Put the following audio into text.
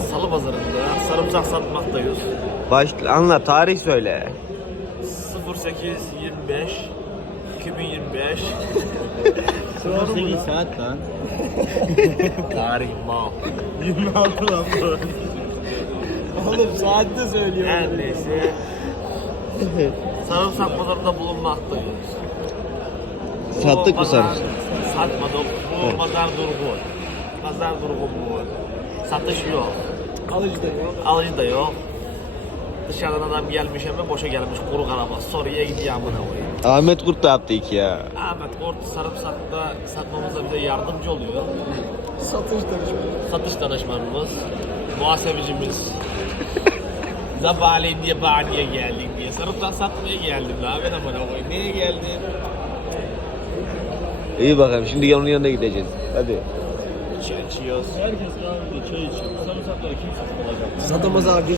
Salı pazarında sarımsak satmaktayız. Anla, tarih söyle. 08.25 2025 8 saat lan. tarih mal. 26 lan bu. Oğlum saatte söylüyor. Her neyse. Sarımsak pazarında bulunmaktayız. Sattık mı sarımsak? Satmadık. Bu pazar durgun. Pazar durgun bu. Satış yok. Alıcı da yok. Alıcı da yok. Dışarıdan adam gelmiş hemen boşa gelmiş kuru karabaz. Soruya gidiyor amına koyayım. Ahmet Kurt da yaptı iki ya. Ahmet Kort sarımsakta satmamıza bize yardımcı oluyor. Satış danışmanı. Satış danışmanımız, muhasebecimiz. Zabaleyin diye bahaneye geldin diye. Sarımsak satmaya geldim la ben amına koyayım. Neye geldin? İyi bakalım, şimdi onun yanına gideceğiz. Hadi. Çay içiyoruz. Herkes kahvede çay içiyor. Sarımsakları kim satın alacak? Satamaz abi.